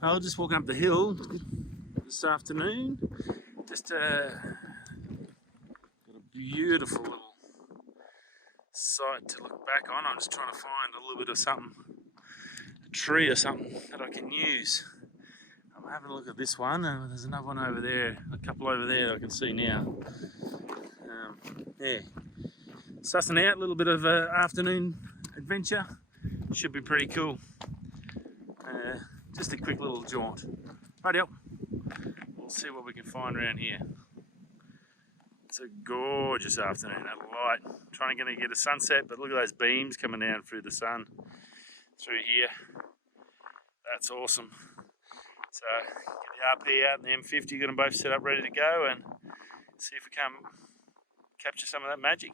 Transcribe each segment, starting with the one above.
I was just walking up the hill this afternoon. Just got a beautiful little site to look back on. I'm just trying to find a little bit of something, a tree or something that I can use. I'm having a look at this one, and there's another one over there, a couple over there that I can see now. Yeah, sussing out a little bit of afternoon adventure. Should be pretty cool. Just a quick little jaunt. Rightio, we'll see what we can find around here. It's a gorgeous afternoon, that light. Trying to get a sunset, but look at those beams coming down through the sun, through here. That's awesome. So get the RP out and the M50, got them both set up ready to go, and see if we can capture some of that magic.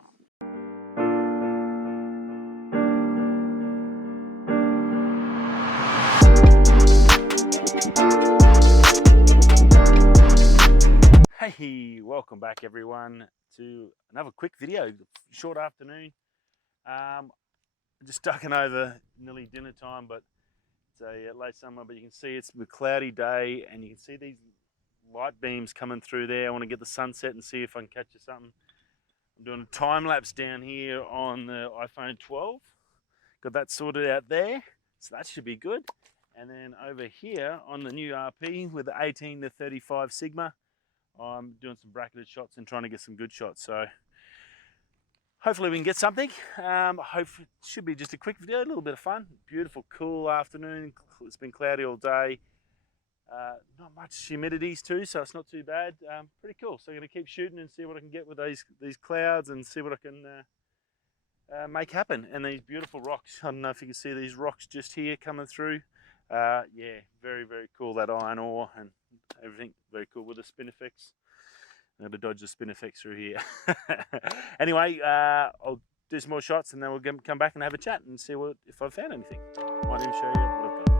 Hey, welcome back everyone to another quick video. Short afternoon. Just ducking over nearly dinner time, but it's a late summer, but you can see it's a cloudy day and you can see these light beams coming through there. I want to get the sunset and see if I can catch something. I'm doing a time lapse down here on the iPhone 12. Got that sorted out there, so that should be good. And then over here on the new RP with the 18 to 35 Sigma, I'm doing some bracketed shots and trying to get some good shots. So hopefully we can get something. It should be just a quick video, a little bit of fun. Beautiful, cool afternoon. It's been cloudy all day. Not much humidities too, so it's not too bad. Pretty cool. So I'm going to keep shooting and see what I can get with these clouds and see what I can make happen. And these beautiful rocks. I don't know if you can see these rocks just here coming through. Yeah, very, very cool, that iron ore and everything. Very cool with the spin effects. I'm going to dodge the spin effects through here. Anyway, I'll do some more shots and then we'll come back and have a chat and see if I've found anything. Might even show you what I've got.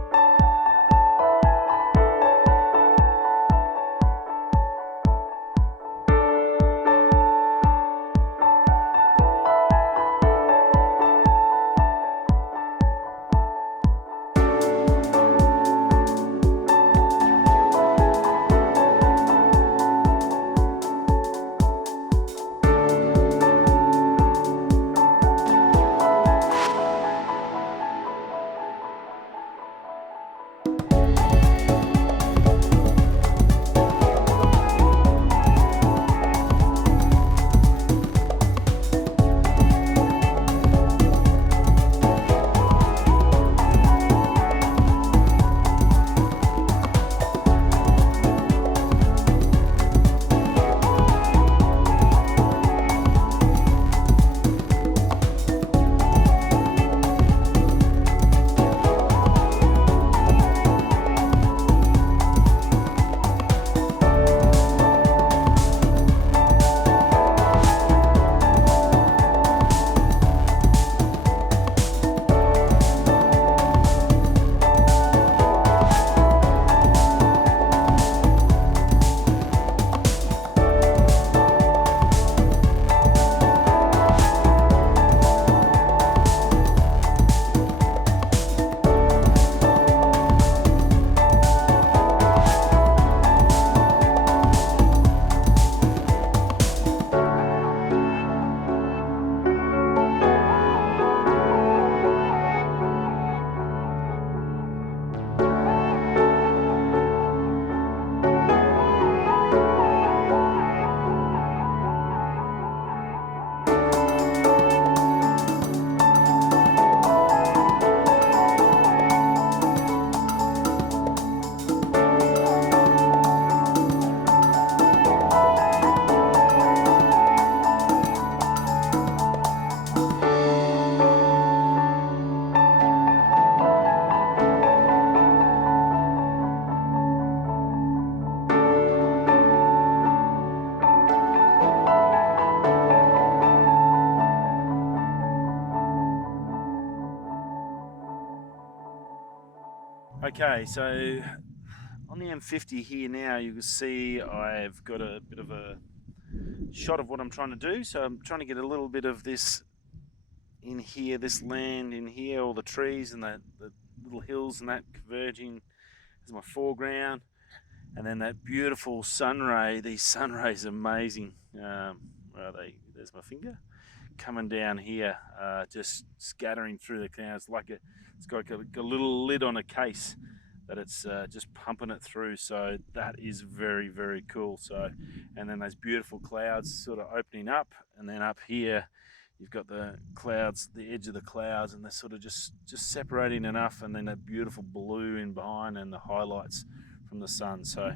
Okay, so on the M50 here now, you can see I've got a bit of a shot of what I'm trying to do. So I'm trying to get a little bit of this in here, this land in here, all the trees and the little hills and that converging There's my foreground. And then that beautiful sun ray. These sun rays are amazing. Where are they? There's my finger. Coming down here, just scattering through the clouds like it's got a little lid on a case that it's just pumping it through. So that is very, very cool. So, and then those beautiful clouds sort of opening up, and then up here you've got the clouds, the edge of the clouds, and they're sort of just separating enough, and then that beautiful blue in behind and the highlights from the sun. So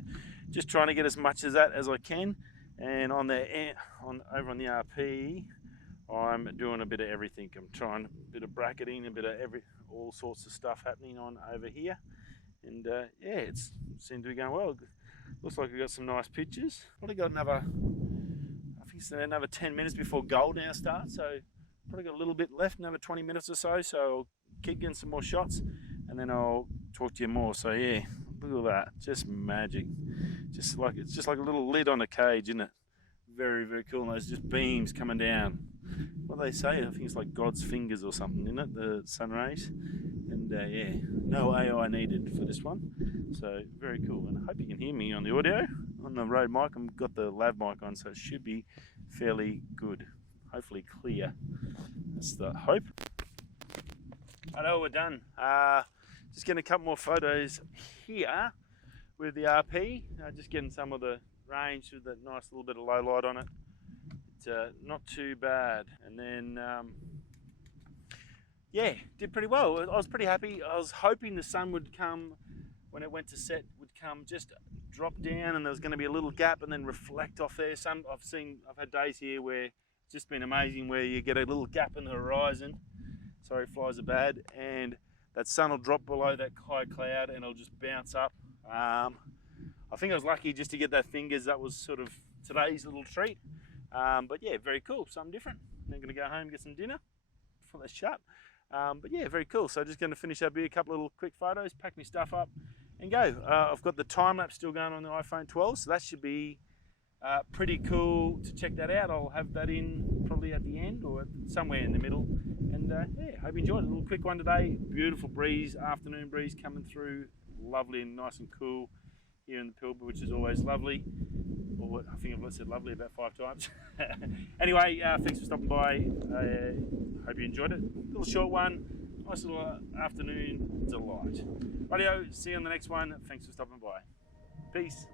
just trying to get as much of that as I can. And over on the RP, I'm doing a bit of everything. I'm trying a bit of bracketing, a bit of all sorts of stuff happening on over here. And yeah, it seems to be going well. Looks like we've got some nice pictures. Probably got another 10 minutes before gold now starts. So probably got a little bit left, another 20 minutes or so. So I'll keep getting some more shots, and then I'll talk to you more. So yeah, look at that, just magic. It's just like a little lid on a cage, isn't it? Very, very cool. And those just beams coming down. What do they say? I think it's like God's fingers or something, isn't it? The sun rays. And yeah, no AI needed for this one. So very cool. And I hope you can hear me on the audio. On the Rode mic, I've got the lav mic on, so it should be fairly good. Hopefully clear. That's the hope. I know we're done. Just getting a couple more photos here with the RP. Just getting some of the range with that nice little bit of low light on it. It's not too bad. And then yeah, did pretty well. I was pretty happy. I was hoping the sun would come when it went to set, would come just drop down, and there was going to be a little gap and then reflect off there. I've had days here where it's just been amazing, where you get a little gap in the horizon. Sorry, flies are bad, and that sun will drop below that high cloud and it'll just bounce up. I think I was lucky just to get that fingers. That was sort of today's little treat. But yeah, very cool, something different. Then going to go home and get some dinner before they shut. But yeah, very cool. So just going to finish up here, a couple of little quick photos, pack my stuff up and go. I've got the time lapse still going on the iPhone 12, so that should be pretty cool to check that out. I'll have that in probably at the end or somewhere in the middle. And yeah, hope you enjoyed it. A little quick one today. Beautiful breeze, afternoon breeze coming through. Lovely and nice and cool here in the Pilbara, which is always lovely. Or I think I've said lovely about 5 times. Anyway, thanks for stopping by. Hope you enjoyed it. Little short one. Nice little afternoon delight. Radio, see you on the next one. Thanks for stopping by. Peace.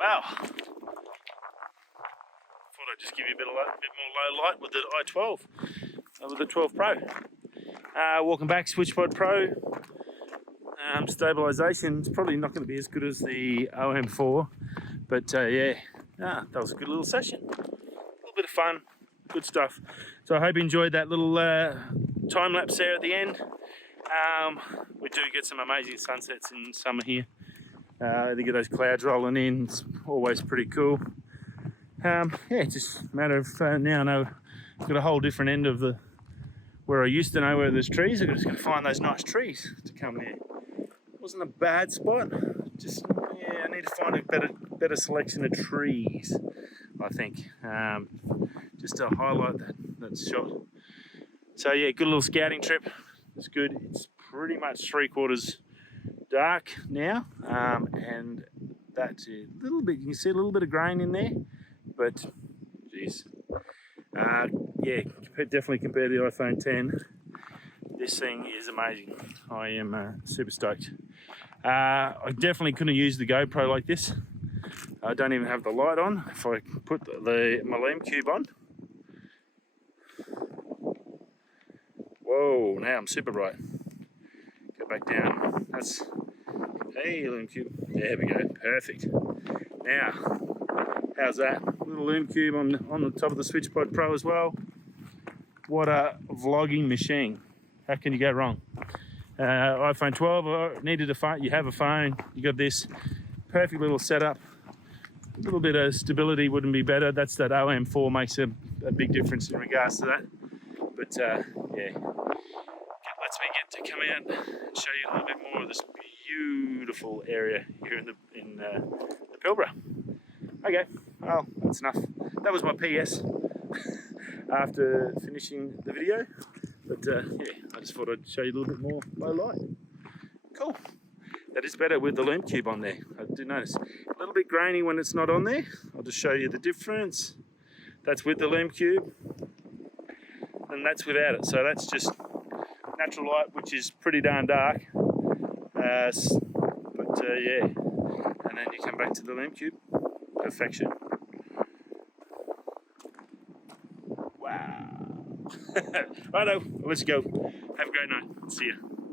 Wow. Thought I'd just give you a bit more low light with the i12, with the 12 Pro. Walking back, SwitchPod Pro. Stabilisation is probably not going to be as good as the OM4, but yeah, that was a good little session. A little bit of fun, good stuff. So I hope you enjoyed that little time lapse there at the end. We do get some amazing sunsets in summer here. They get those clouds rolling in, it's always pretty cool. Yeah, it's just a matter of now I know I've got a whole different end of where I used to know where there's trees. I'm just going to find those nice trees to come there. Wasn't a bad spot, just yeah, I need to find a better selection of trees, I think, just to highlight that shot. So yeah, good little scouting trip. It's good. It's pretty much 3/4 dark now, and that's a little bit, you can see a little bit of grain in there, but geez, yeah, definitely compare the iPhone 10. This thing is amazing. I am super stoked. I definitely couldn't use the GoPro like this. I don't even have the light on. If I put my Lume Cube on, whoa, now I'm super bright. Go back down. That's, hey, Lume Cube. There we go, perfect. Now, how's that? Little Lume Cube on the top of the SwitchPod Pro as well. What a vlogging machine. How can you go wrong? iPhone 12, needed a phone. You have a phone, you got this perfect little setup. A little bit of stability wouldn't be better. That's that OM4 makes a big difference in regards to that. But yeah, it lets me get to come out and show you a little bit more of this beautiful area here in the Pilbara. Okay, well, that's enough. That was my PS after finishing the video. But yeah, I just thought I'd show you a little bit more low light. Cool. That is better with the Lume Cube on there. I do notice a little bit grainy when it's not on there. I'll just show you the difference. That's with the Lume Cube, and that's without it. So that's just natural light, which is pretty darn dark. Yeah, and then you come back to the Lume Cube. Perfection. Wow. Righto, let's go. Have a great night. See ya.